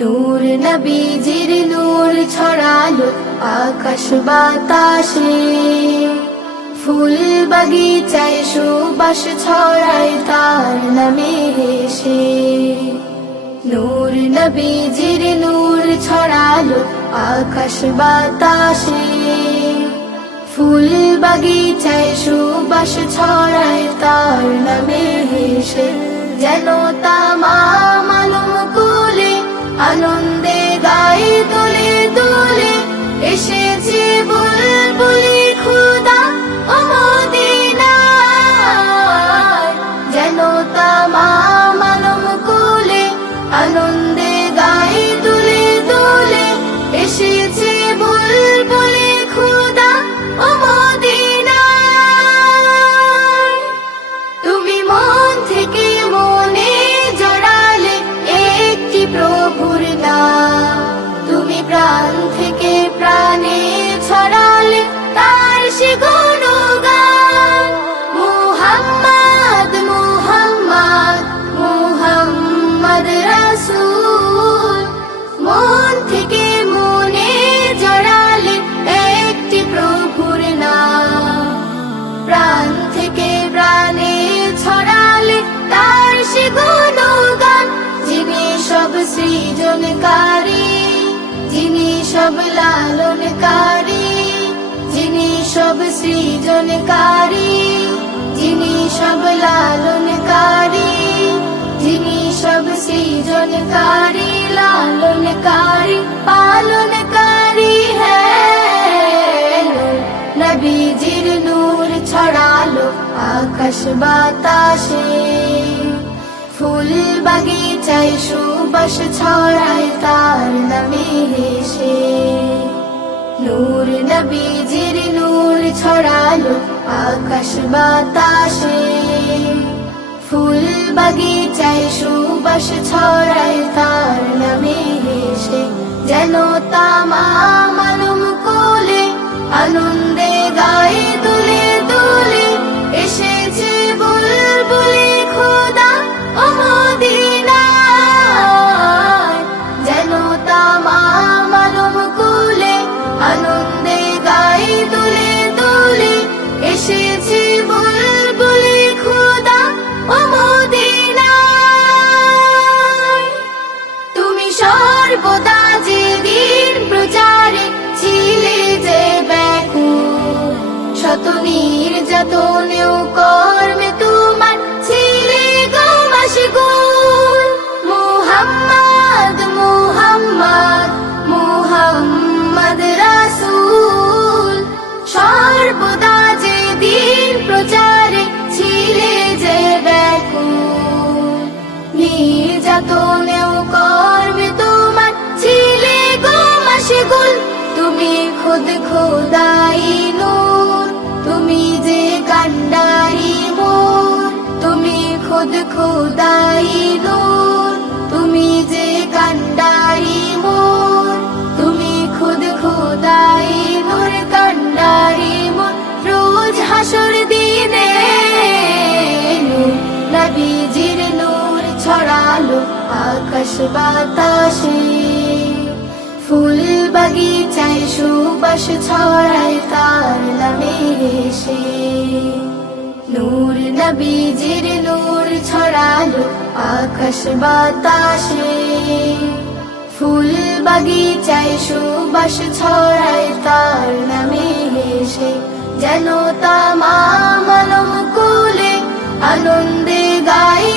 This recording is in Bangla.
নূর নবীজির নূর ছড়ালো আকাশ বাতাসে। ফুল বাগিচায় সুবাস ছড়ায় তার নামে হেসে। নূর নবীজির নূর ছড়ালো আকাশ বাতাসে। ফুল বাগিচায় সুবাস ছড়ায় তার নামে হেসে, যেন কুলে আনন্দে গায়ে দোলে দোলে এসেছে একটি প্রাণ থেকে যিনি সব সৃজনকারী, যিনি সব লালনকারী, যিনি সব সৃজনকারী, যিনি সব লালনকারী সৃজনকারী লালনকারী পালনকারী হ্যাঁ নবীজির নূর ছড়ালো আকাশ বাতাসে ফুল বাগিচায় সুবাস ছড়ায় তার নামে হেসে নূর নবীজির নূর ছড়ালো আকাশ বাতাসে ফুল বাগিচায় সুবাস ছড়ায় তার নামে হেসে যেন তামা আলম কোলে আনন্দে গায়ে সর্বদা প্রচারে যে নির্যাতনেও খুদ খোদাই নূর, তুমি যে কান্ডারি মোর, তুমি খুদ খোদাই নূর, তুমি যে কান্ডারি মোর, তুমি খুদ খোদাই নূর, কান্ডারি মোর। রোজ হাসর দিনে নবীজির নূর ছড়ালো আকাশ বাতাসে। বাগিচায় সুবাস ছড়ায় তার নামে নূর নবীজির নূর ছড়ালো আকাশ বাতাসে। ফুল বাগিচায় সুবাস ছড়ায় তার নামে হেসে। যেন তামাম কুলে আনন্দে গায়ে